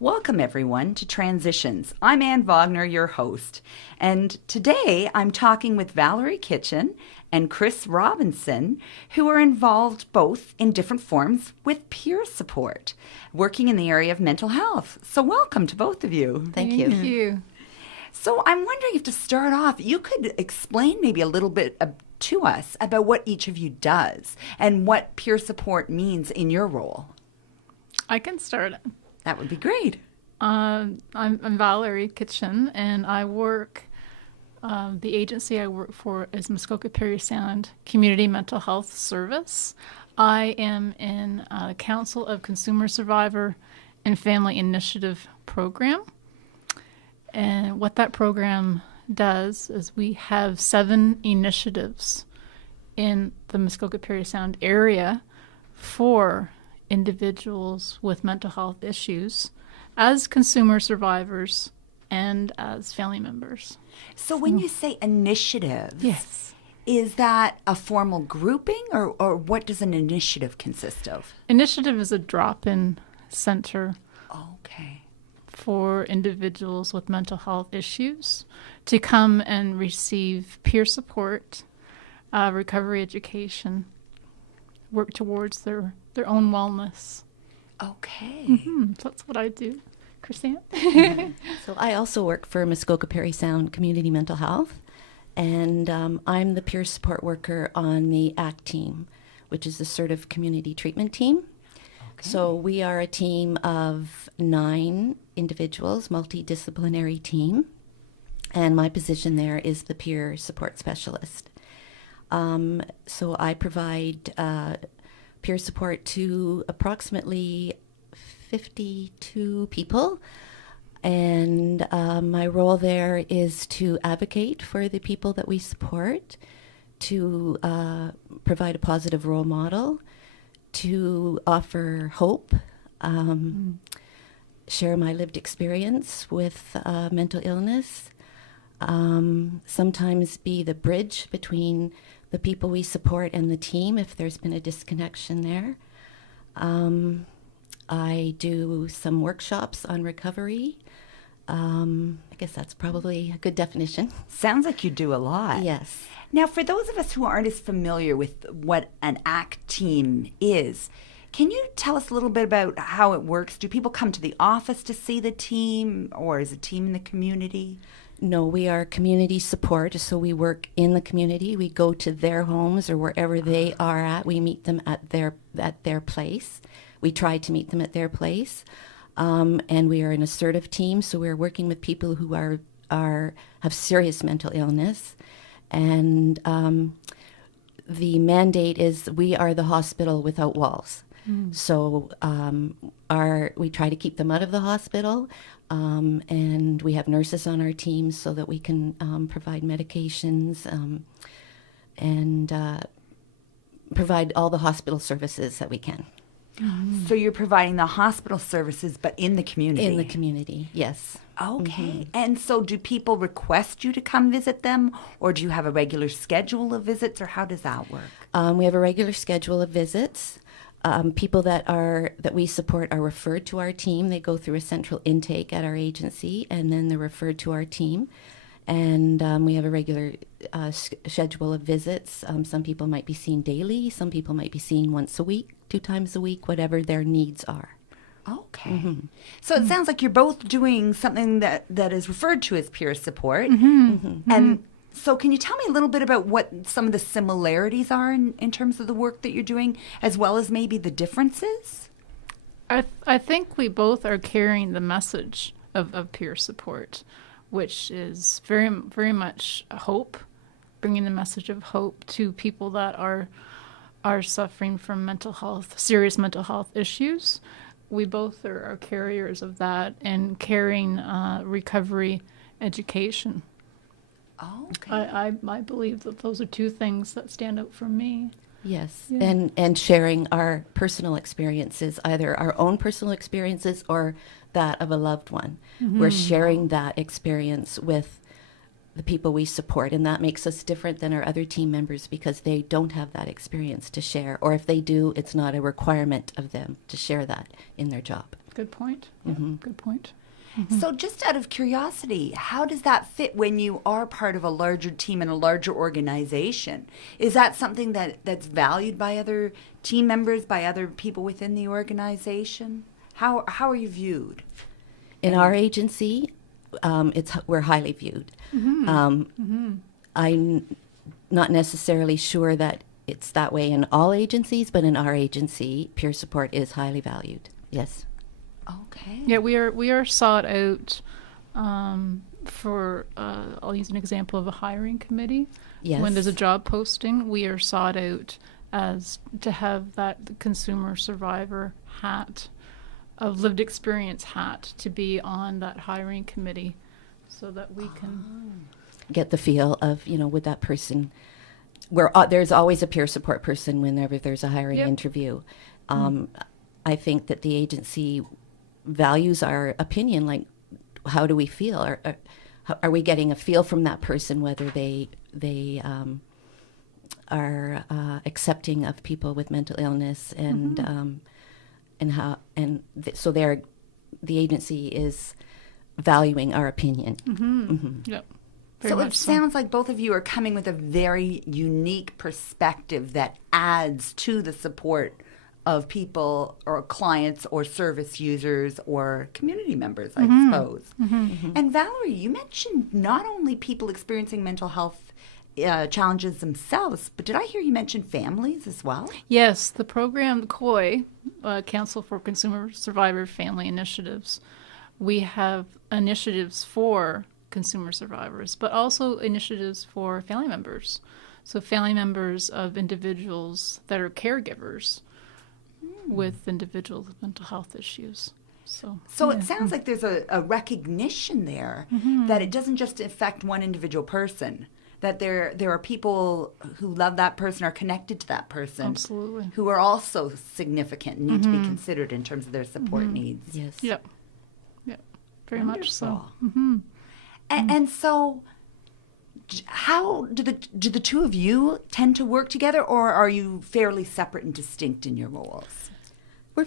Welcome, everyone, to Transitions. I'm Anne Wagner, your host. And today I'm talking with Valerie Kitchen and Chris Robinson, who are involved both in different forms with peer support, working in the area of mental health. So welcome to both of you. Thank you. So I'm wondering if to start off, you could explain maybe a little bit to us about what each of you does and what peer support means in your role. I can start. That would be great. I'm Valerie Kitchen, and I work, the agency I work for is Muskoka, Parry Sound Community Mental Health Service. I am in Council of Consumer Survivor and Family Initiative program. And what that program does is we have 7 initiatives in the Muskoka, Parry Sound area for individuals with mental health issues as consumer survivors and as family members. So when you say initiative, Yes. is that a formal grouping or what does an initiative consist of? Initiative is a drop-in center Okay. for individuals with mental health issues to come and receive peer support, recovery education, work towards their own wellness. Okay. So that's what I do. Christine? So I also work for Muskoka Parry Sound Community Mental Health, and I'm the peer support worker on the ACT team, which is the Assertive Community Treatment Team. Okay. So we are a team of 9 individuals, multidisciplinary team, and my position there is the peer support specialist. So I provide peer support to approximately 52 people, and my role there is to advocate for the people that we support, to provide a positive role model, to offer hope, share my lived experience with mental illness, sometimes be the bridge between the people we support and the team if there's been a disconnection there. I do some workshops on recovery. I guess that's probably a good definition. Sounds like you do a lot. Yes. Now, for those of us who aren't as familiar with what an ACT team is, can you tell us a little bit about how it works? Do people come to the office to see the team, or is a team in the community? No, we are community support, so we work in the community. We go to their homes or wherever they are at. We meet them at their place. We try to meet them at their place. And we are an assertive team, so we're working with people who have serious mental illness. And the mandate is we are the hospital without walls. So we try to keep them out of the hospital, and we have nurses on our team so that we can provide medications and provide all the hospital services that we can. So you're providing the hospital services, but in the community? In the community, yes. Okay. And so do people request you to come visit them, or do you have a regular schedule of visits, or how does that work? We have a regular schedule of visits. People that we support are referred to our team. They go through a central intake at our agency, and then they're referred to our team. And we have a regular schedule of visits. Some people might be seen daily. Some people might be seen once a week, 2 times a week, whatever their needs are. Okay. So it sounds like you're both doing something that is referred to as peer support. And so can you tell me a little bit about what some of the similarities are in terms of the work that you're doing, as well as maybe the differences? I think we both are carrying the message of peer support, which is very, very much hope, bringing the message of hope to people that are suffering from mental health, serious mental health issues. We both are carriers of that and carrying recovery education. Oh, okay. I believe that those are 2 things that stand out for me. Yes, Yeah. and sharing our personal experiences, either our own personal experiences or that of a loved one. We're sharing that experience with the people we support, and that makes us different than our other team members because they don't have that experience to share, or if they do, it's not a requirement of them to share that in their job. Good point. Yeah, good point. So just out of curiosity, how does that fit when you are part of a larger team and a larger organization? Is that something that's valued by other team members, by other people within the organization? How are you viewed? In our agency, we're highly viewed. I'm not necessarily sure that it's that way in all agencies, but in our agency, peer support is highly valued. Yes. Okay. Yeah, we are sought out for. I'll use an example of a hiring committee. Yes. When there's a job posting, we are sought out as to have that consumer survivor hat, a lived experience hat, to be on that hiring committee, so that we can Get the feel of, would that person, there's always a peer support person whenever there's a hiring interview. I think that the agency values our opinion, like how do we feel? Are we getting a feel from that person whether they are accepting of people with mental illness and so the agency is valuing our opinion. Yep. So it sounds like both of you are coming with a very unique perspective that adds to the support of people or clients or service users or community members, I suppose. And Valerie, you mentioned not only people experiencing mental health challenges themselves, but did I hear you mention families as well? Yes, the program COI, Council for Consumer Survivor Family Initiatives, we have initiatives for consumer survivors, but also initiatives for family members. So family members of individuals that are caregivers with individuals with mental health issues. So it sounds like there's a recognition there that it doesn't just affect one individual person, that there are people who love that person, are connected to that person, absolutely, who are also significant and need to be considered in terms of their support needs. Yes. Yep. Very much so. And so, how do the two of you tend to work together, or are you fairly separate and distinct in your roles?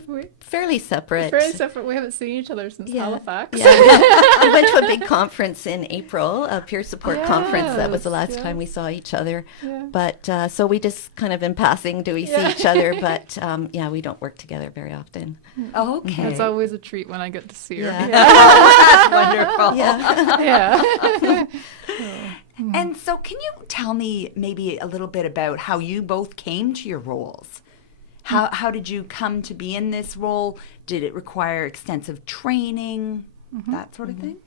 We're fairly separate. Very separate. We haven't seen each other since Halifax. Yeah. We went to a big conference in April, a peer support conference. That was the last time we saw each other. Yeah. But so we just kind of in passing do we see each other, but we don't work together very often. Okay. It's always a treat when I get to see her. Wonderful. Yeah. And so can you tell me maybe a little bit about how you both came to your roles? How did you come to be in this role? Did it require extensive training, that sort of thing?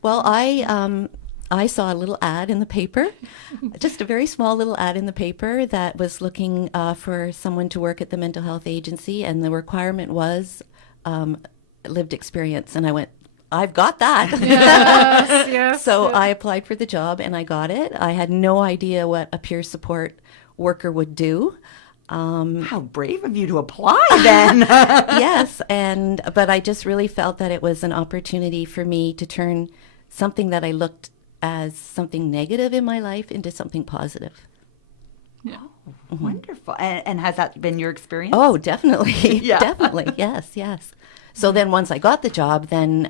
Well, I saw a little ad in the paper, just a very small little ad in the paper that was looking for someone to work at the mental health agency, and the requirement was lived experience. And I went, I've got that. Yes. So I applied for the job and I got it. I had no idea what a peer support worker would do. How brave of you to apply then. Yes, but I just really felt that it was an opportunity for me to turn something that I looked as something negative in my life into something positive. Yeah. Wonderful. And has that been your experience? Oh, definitely. Yeah. Definitely. Yes. So then once I got the job, then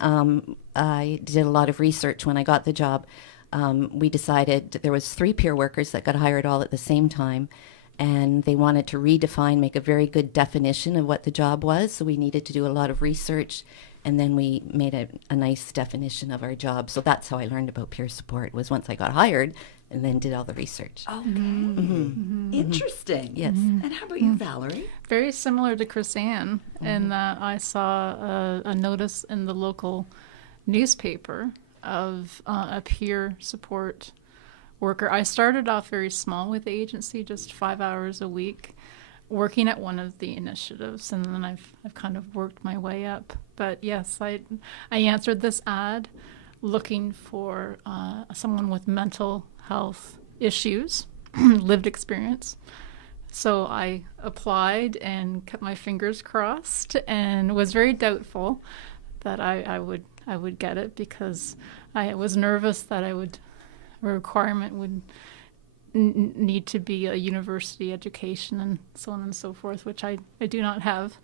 I did a lot of research when I got the job. We decided there was 3 peer workers that got hired all at the same time. And they wanted to make a very good definition of what the job was. So we needed to do a lot of research. And then we made a nice definition of our job. So that's how I learned about peer support, was once I got hired and then did all the research. Okay. Interesting. Yes. And how about you, Valerie? Very similar to Chris Ann in that I saw a notice in the local newspaper of a peer support worker. I started off very small with the agency, just 5 hours a week, working at one of the initiatives, and then I've kind of worked my way up. But yes, I answered this ad looking for someone with mental health issues, lived experience. So I applied and kept my fingers crossed and was very doubtful that I would get it, because I was nervous that a requirement would need to be a university education and so on and so forth, which I do not have.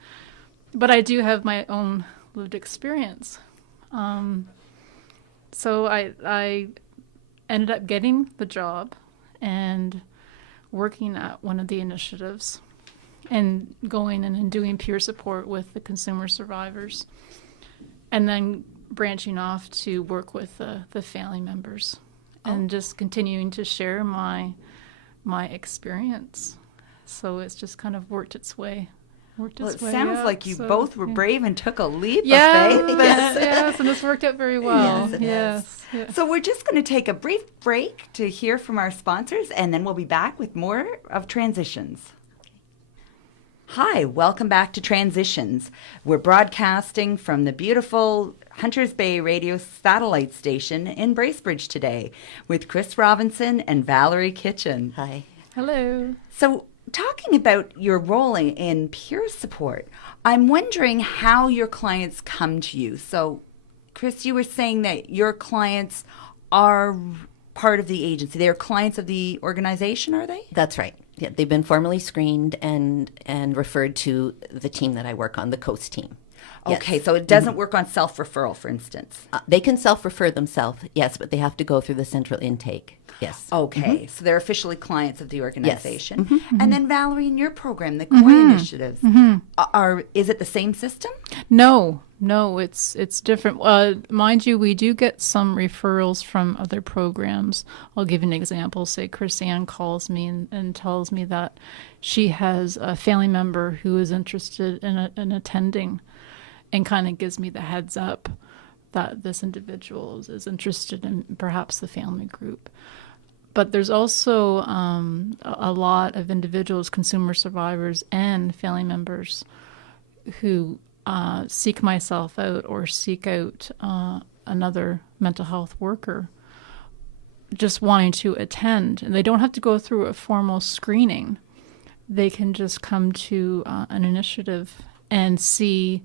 But I do have my own lived experience. So I ended up getting the job and working at one of the initiatives and going in and doing peer support with the consumer survivors, and then branching off to work with the family members and just continuing to share my experience. So it's just kind of worked its way. It sounds like you both were brave and took a leap of faith. Yes, and this worked out very well. Yes. So we're just going to take a brief break to hear from our sponsors, and then we'll be back with more of Transitions. Hi, welcome back to Transitions. We're broadcasting from the beautiful Hunters Bay Radio satellite station in Bracebridge today with Chris Robinson and Valerie Kitchen. Hi. Hello. So, talking about your role in peer support, I'm wondering how your clients come to you. So, Chris, you were saying that your clients are part of the agency. They're clients of the organization, are they? That's right. Yeah, they've been formally screened and referred to the team that I work on, the Coast team. Okay, so it doesn't work on self-referral, for instance. They can self-refer themselves, yes, but they have to go through the central intake. Yes. Okay, so they're officially clients of the organization. Yes. And then, Valerie, in your program, the COI initiatives, is it the same system? No, it's different. Mind you, we do get some referrals from other programs. I'll give you an example. Say Chris Ann calls me and tells me that she has a family member who is interested in attending, and kind of gives me the heads up that this individual is interested in perhaps the family group. But there's also a lot of individuals, consumer survivors, and family members who seek myself out or seek out another mental health worker just wanting to attend. And they don't have to go through a formal screening. They can just come to an initiative and see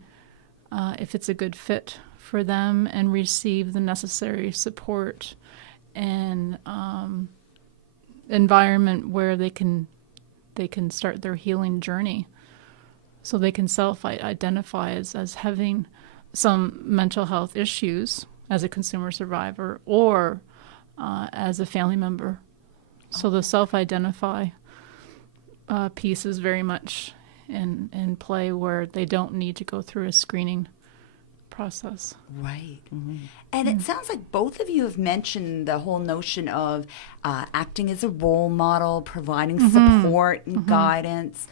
if it's a good fit for them and receive the necessary support and environment where they can start their healing journey. So they can self-identify as having some mental health issues as a consumer survivor or as a family member. So the self-identify piece is very much in play, where they don't need to go through a screening process. Right. And it sounds like both of you have mentioned the whole notion of acting as a role model, providing support and guidance.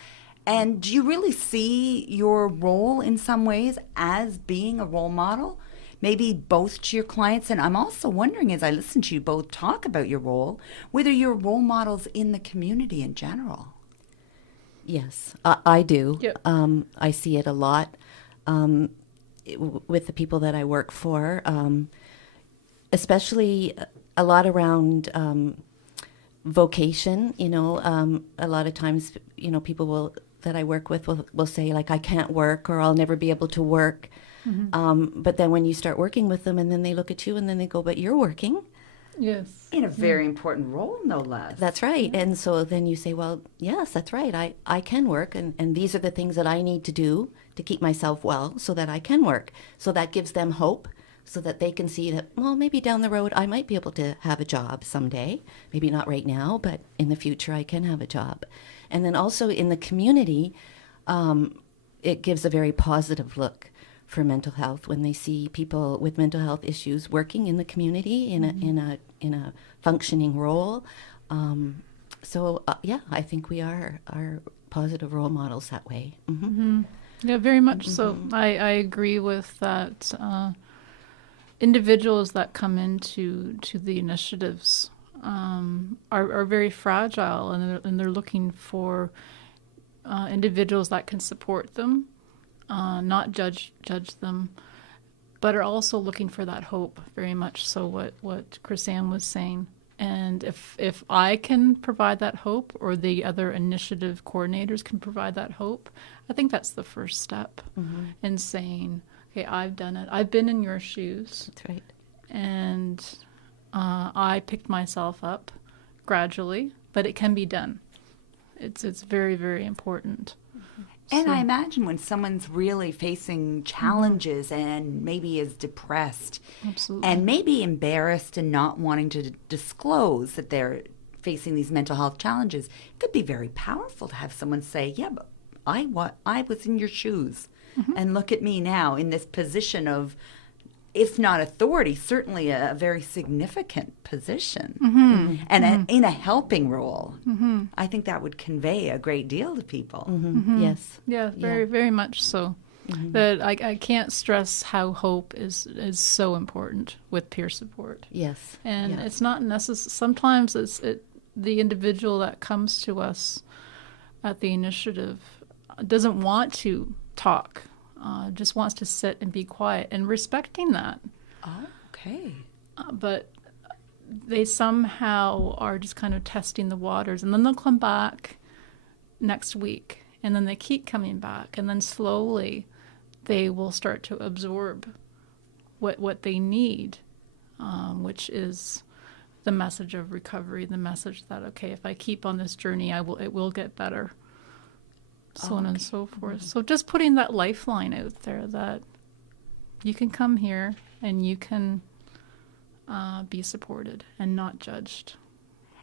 And do you really see your role in some ways as being a role model? Maybe both to your clients, and I'm also wondering, as I listen to you both talk about your role, whether you're role models in the community in general. Yes, I do. Yep. I see it a lot with the people that I work for, especially a lot around vocation. A lot of times, people that I work with will say, like, I can't work, or I'll never be able to work. But then when you start working with them, and then they look at you and then they go, but you're working. Yes. In a very important role, no less. That's right. And so then you say, well, yes, that's right. I can work. And these are the things that I need to do to keep myself well so that I can work. So that gives them hope, so that they can see that, well, maybe down the road I might be able to have a job someday. Maybe not right now, but in the future I can have a job. And then also in the community, it gives a very positive look for mental health when they see people with mental health issues working in the community in a functioning role. I think we are positive role models that way. Yeah, very much so. I agree with that. Individuals that come into the initiatives are very fragile, and they're looking for individuals that can support them, not judge them, but are also looking for that hope, very much so what Chris Ann was saying. And if I can provide that hope, or the other initiative coordinators can provide that hope, I think that's the first step in saying, okay, I've done it. I've been in your shoes. That's right. And I picked myself up gradually, but it can be done. It's very, very important. And So- I imagine when someone's really facing challenges and maybe is depressed Absolutely. and maybe embarrassed and not wanting to disclose that they're facing these mental health challenges, it could be very powerful to have someone say, yeah, but I was in your shoes. And look at me now in this position of, if not authority, certainly a very significant position. And in a helping role. I think that would convey a great deal to people. Yes. Yeah, very, very much so. That I can't stress how hope is so important with peer support. Yes. And Yeah. it's not necessary. Sometimes the individual that comes to us at the initiative doesn't want to talk, just wants to sit and be quiet, and respecting that. Oh, okay. But they somehow are just kind of testing the waters, and then they'll come back next week, and then they keep coming back, and then slowly they will start to absorb what they need, which is the message of recovery, the message that, okay, if I keep on this journey, it will get better, so on and so forth. So just putting that lifeline out there that you can come here and you can be supported and not judged.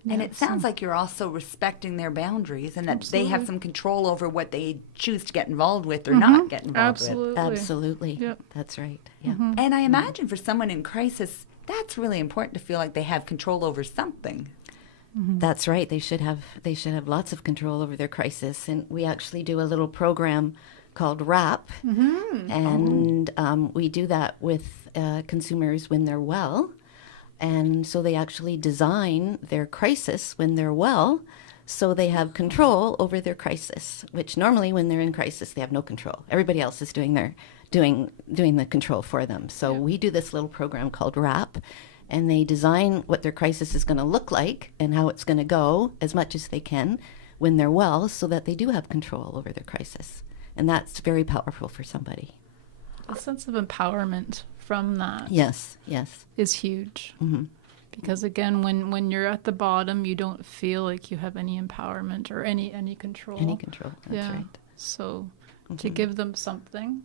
And it sounds like you're also respecting their boundaries and that they have Absolutely. some control over what they choose to get involved with or not get involved with. Absolutely. Absolutely. Yep. That's right. Yeah. And I imagine for someone in crisis, that's really important to feel like they have control over something. That's right. They should have lots of control over their crisis, and we actually do a little program called WRAP, and we do that with consumers when they're well, and so they actually design their crisis when they're well, so they have control over their crisis. Which normally, when they're in crisis, they have no control. Everybody else is doing the control for them. So we do this little program called WRAP. And they design what their crisis is going to look like and how it's going to go as much as they can when they're well, so that they do have control over their crisis. And that's very powerful for somebody. A sense of empowerment from that Yes. is huge. Because again, when you're at the bottom, you don't feel like you have any empowerment or any control. Any control. That's right. So to give them something,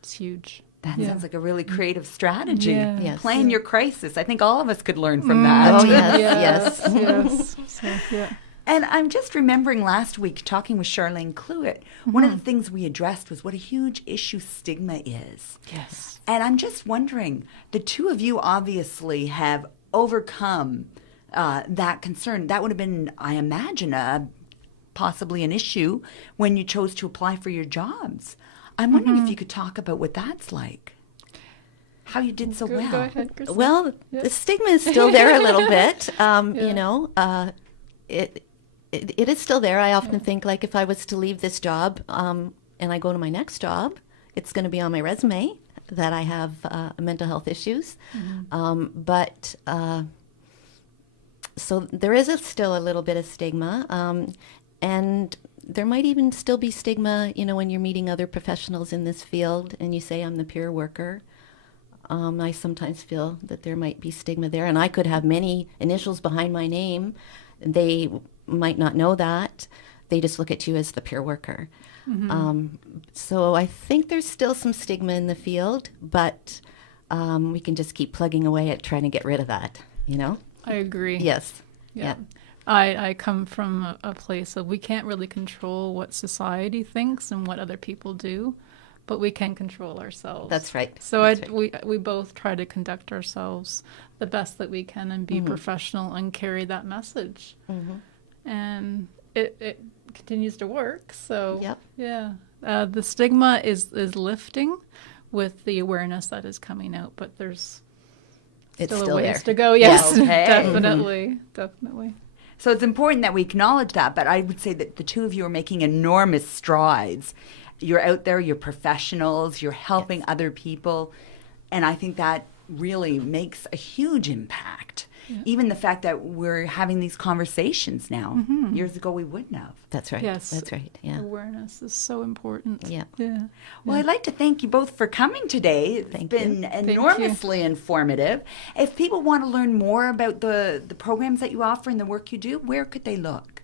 it's huge. That sounds like a really creative strategy. Yeah. Yes. Plan your crisis. I think all of us could learn from that. Oh, yes. yes. So, yeah. And I'm just remembering last week talking with Charlene Cluett, one of the things we addressed was what a huge issue stigma is. Yes. And I'm just wondering, the two of you obviously have overcome that concern. That would have been, I imagine, possibly an issue when you chose to apply for your jobs. I'm wondering if you could talk about what that's like. How you did so well. Go ahead, Kristen. Well, the stigma is still there a little bit. You know, it is still there. I often think, like, if I was to leave this job and I go to my next job, it's going to be on my resume that I have mental health issues. But so there is still a little bit of stigma. And there might even still be stigma, you know, when you're meeting other professionals in this field and you say, I'm the peer worker. I sometimes feel that there might be stigma there, and I could have many initials behind my name. They might not know that. They just look at you as the peer worker. So I think there's still some stigma in the field, but we can just keep plugging away at trying to get rid of that, you know? I agree. Yes. Yeah. I come from a place of we can't really control what society thinks and what other people do, but we can control ourselves. That's right. So That's right. we both try to conduct ourselves the best that we can and be professional and carry that message. And it continues to work. So Yep. yeah, the stigma is lifting with the awareness that is coming out, but there's It's still a still ways there. to go. Yes, Okay. definitely. So it's important that we acknowledge that, but I would say that the two of you are making enormous strides. You're out there, you're professionals, you're helping other people, and I think that really makes a huge impact. Even the fact that we're having these conversations now. Years ago we wouldn't have. That's right. Yes. That's right. Yeah. Awareness is so important. Yeah. Yeah. Well, I'd like to thank you both for coming today. It's Thank been you. enormously informative. If people want to learn more about the programs that you offer and the work you do, where could they look?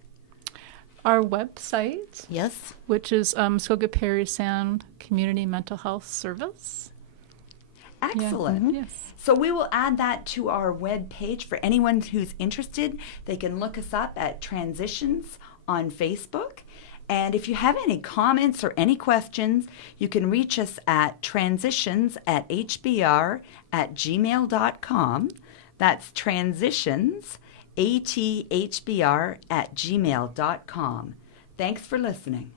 our website, Yes. which is Muskoka Parry Sound Community Mental Health Service. Excellent. Yes. So we will add that to our web page for anyone who's interested. They can look us up at Transitions on Facebook. And if you have any comments or any questions, you can reach us at transitions@hbr@gmail.com. That's transitions@hbr@gmail.com. Thanks for listening.